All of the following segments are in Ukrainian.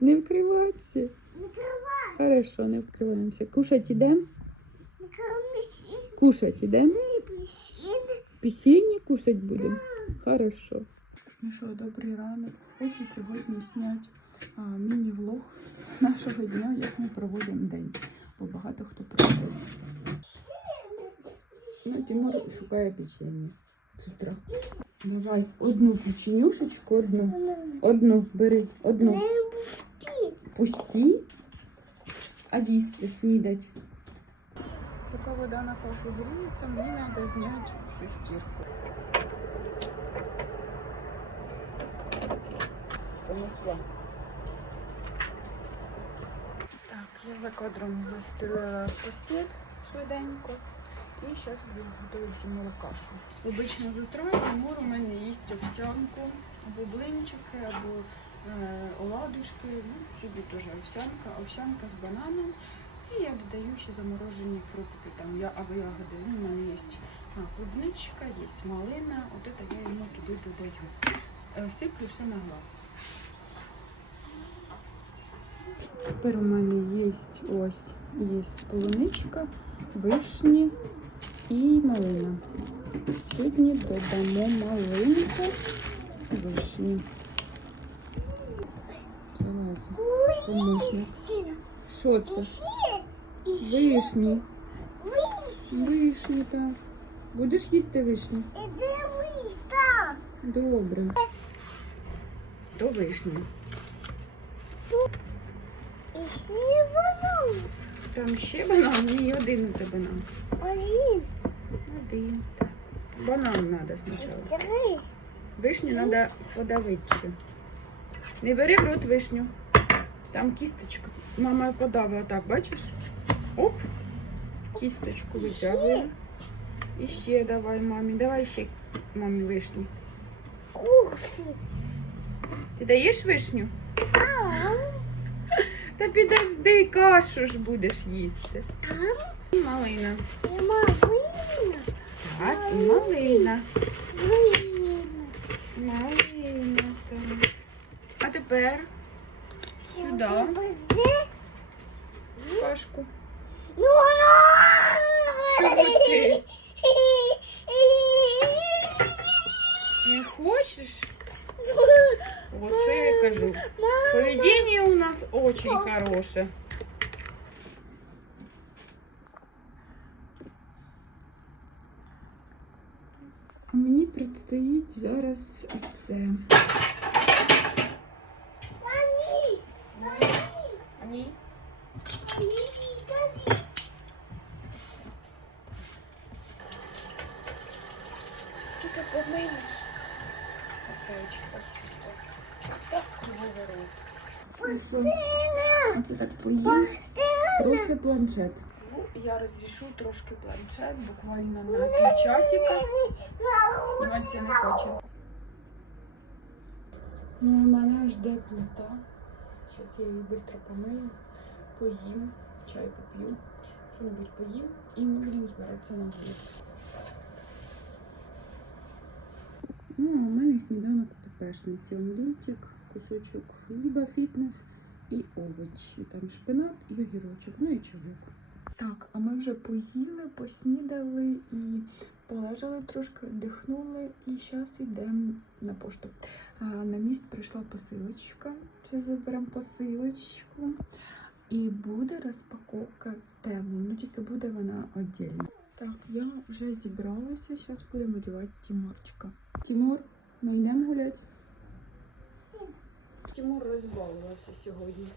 Не вкриватися. Хорошо, не вкриваємося. Кушать ідемо? Кушать ідемо? Пісінні кушать будемо? Хорошо. Ну що, добрий ранок. Хочу сьогодні зняти а, міні-влог нашого дня, як ми проводимо день. Бо багато хто просив. Ну, Тимур шукає печення з утра. Давай одну печенюшечку, одну. Одну, бери, одну. Пусті, а їсти, снідать. Поки вода на кашу гріється, мені треба зняти цю стірку. Понесла. Так, я за кадром застелила постіль швиденько. І зараз буду готувати Тимуру кашу. Обично з утра Тимур у мене їсть овсянку, або блинчики, або е, оладушки. Ну, собі теж овсянка, овсянка з бананом. І я додаю ще заморожені фрукти, там я або ягоди. У мене є клубничка, є малина. От це я йому туди додаю. Е, Сиплю все на глаз. Тепер у мене є ось є полуничка, вишні і малина. Сьогодні додамо малинку, вишні. Що це? Вишні. Вишні, так. Будеш їсти вишні? Добре. До вишні. Там ще банан? Ні, один це банан. Один. так. Банан треба спочатку. Вишню треба подавити ще. Не бери в рот вишню. Там кісточка. Мама подавила так, бачиш? Оп. Кісточку витягуємо. І ще давай мамі. Давай ще мамі вишні. Ти даєш вишню? Та підожди, кашу ж будеш їсти. І малина. Так, і малина. Малина. Так. А тепер сюди кашку. Чого ти? Не хочеш? Вот что я и кажу. Поведение у нас очень хорошее. А мені предстоїть зараз це. Ні. Тільки помилиш. Опечка. Оце так поїм. Просто планшет. Ну, я розрішу трошки планшет, буквально на півчасика. Зніматися не хоче. Ну, у мене жде плита. Зараз я її швидко помию, поїм, чай поп'ю, що-небудь поїм і ми будемо збиратися на вулицю. Ну, а у мене сніданок пепешниці, омлітик, кусочок хліба, фітнес і овочі. Там шпинат і огірочок, ну і чоловік. Так, а ми вже поїли, поснідали і полежали трошки, дихнули, і зараз йдемо на пошту. А, на міст прийшла посилочка. Зараз заберемо посилочку. І буде розпаковка з тему. Ну тільки буде вона віддільно. Так, я вже зібралася, зараз будемо одягати Тимурчика. Тимур, ми йдемо гуляти? Тимур розбавився сьогодні.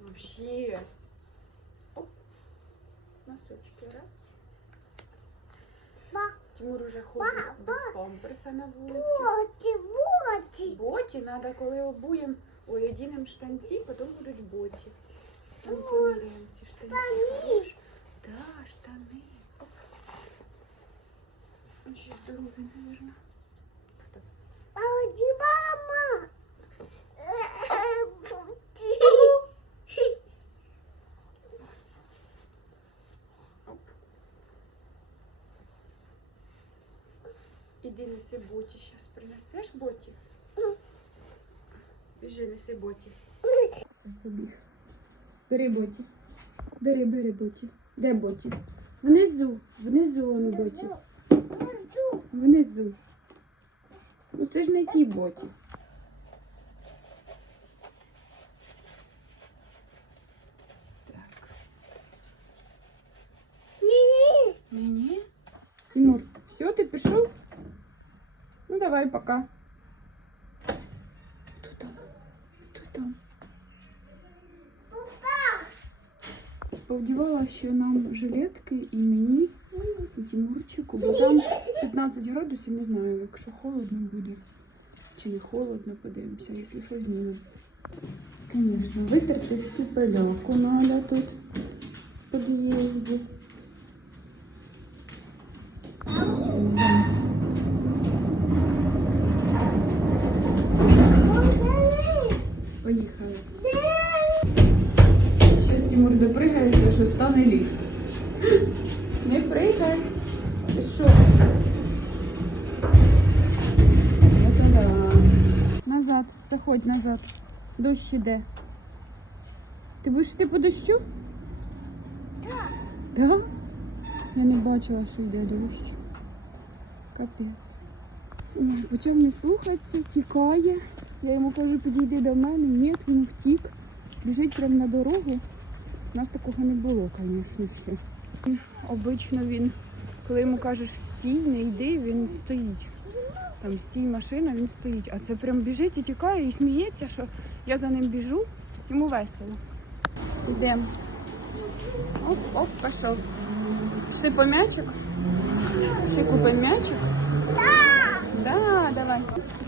Вообще. Оп. Носочки раз. Тимур уже ходить без памперса на вулиці. Боті боті. надо, коли обуємо, ой, одінемо штанці, потім будуть боті. Там поміряємо ці штанці. Да, штани. Оп. Очень здорові, наверное. Іди неси боті. Щас принесеш боті? Біжи, неси боті. Побіг. Бери боті. Бери, бери боті. Де боті? Внизу. Внизу он боті. Внизу. Ну це ж не ті боті. Так. Ні-ні. Тимур, все, ти пішов? Ну давай, пока. Повдівала ще нам жилетки і мені, і Тимурчику, бо там 15 градусів, не знаю, якщо холодно буде. Чи не холодно, подивимося, якщо що знімемо. Звісно, витерти всю пиляку треба тут в під'їзді. Стане ліфт. Не пригай. Ти що? Назад, заходь назад. Дощ іде. Ти будеш йти по дощу? Так. Да? Я не бачила, що йде дощ. Капець. Почав не слухатися, тікає. Я йому кажу, підійди до мене. Ні, він втік. Біжить прямо на дорогу. У нас такого не було, звісно, ще. Обично він, коли йому кажеш стій, не йди, він стоїть. Там стій машина, він стоїть. А це прям біжить і тікає і сміється, що я за ним біжу, йому весело. Йдемо. Оп, оп, пішов. Ще по м'ячик? Ще купимо м'ячик? Да, давай.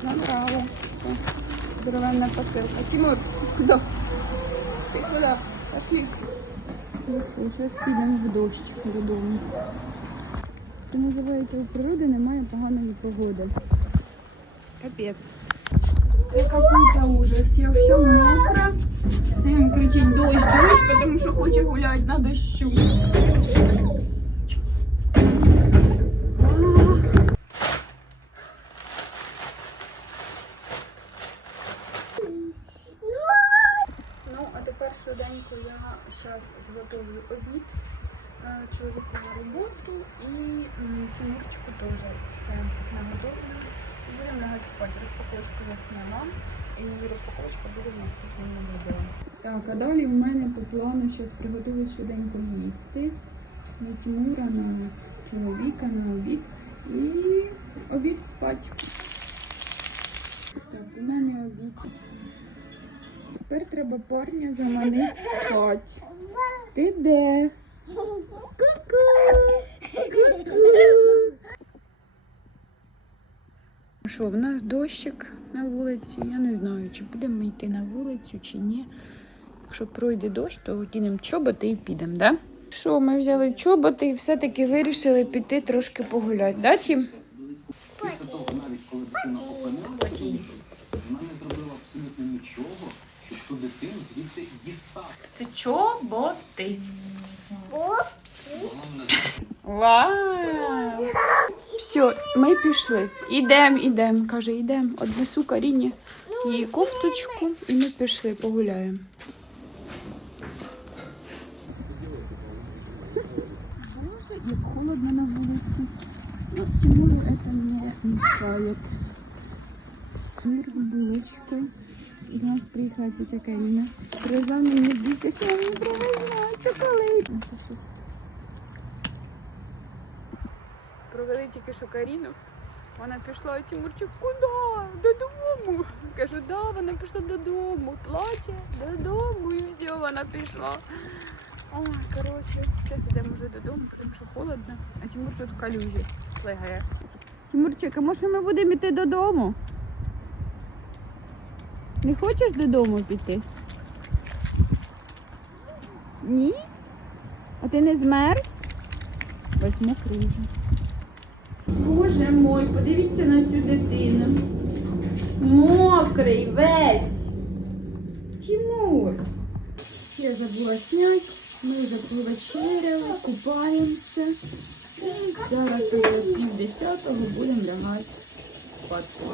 Направо. О, Деревянная посылка. Тимур, куда? Ты куда? Пошли. Що, зараз підемо в дощ додому. Це називається у природи немає поганої погоди. Капець. Це какой-то ужас. Я вся мокра. Це він кричить дощ, дощ, тому що хоче гуляти на дощу. Ну, а тепер швиденько я зараз зготовлю обід е, чоловіку на роботу і Тимурчику теж все наготовлю. Будемо лягати спати. Розпаковочку я сняла і розпаковочка буде в наступному відео. Так, а далі в мене по плану зараз приготувати швиденько їсти на Тимура, на чоловіка, на обід і обід спати. Так, у мене обід. Тепер треба парня заманити спать. Ти де? Ку-ку. Що, в нас дощик на вулиці. Я не знаю, чи будемо йти на вулицю, чи ні. Якщо пройде дощ, то одінемо чоботи і підемо, да? Що, ми взяли чоботи і все-таки вирішили піти трошки погуляти, да, Тім? Це чоботи. Вау! Все, ми пішли. Ідем, ідем. Каже, ідем. Однесу Каріні її кофточку і ми пішли, погуляємо. Боже, як холодно на вулиці. Ну, Тимуру это не мешает. Мир булочкою. До нас приїхала тетя Каріна. Привезла мені дітя, що мені привезла чоколад. Провели тільки що Каріну. Вона пішла, а Тимурчик, куди? Додому. Кажу, да, вона пішла додому. Плаче, додому і все, вона пішла. Ой, коротше, зараз йдемо вже додому, тому що холодно, а Тимур тут в калюжі плигає. Тимурчик, а може ми будемо йти додому? Не хочеш додому піти? Ні? А ти не змерз? Ось мокрий. Боже мой, подивіться на цю дитину. Мокрий весь. Тимур. Я забула зняти. Ми вже повечеряли, купаємося. І зараз пів десятого будемо лягати спати.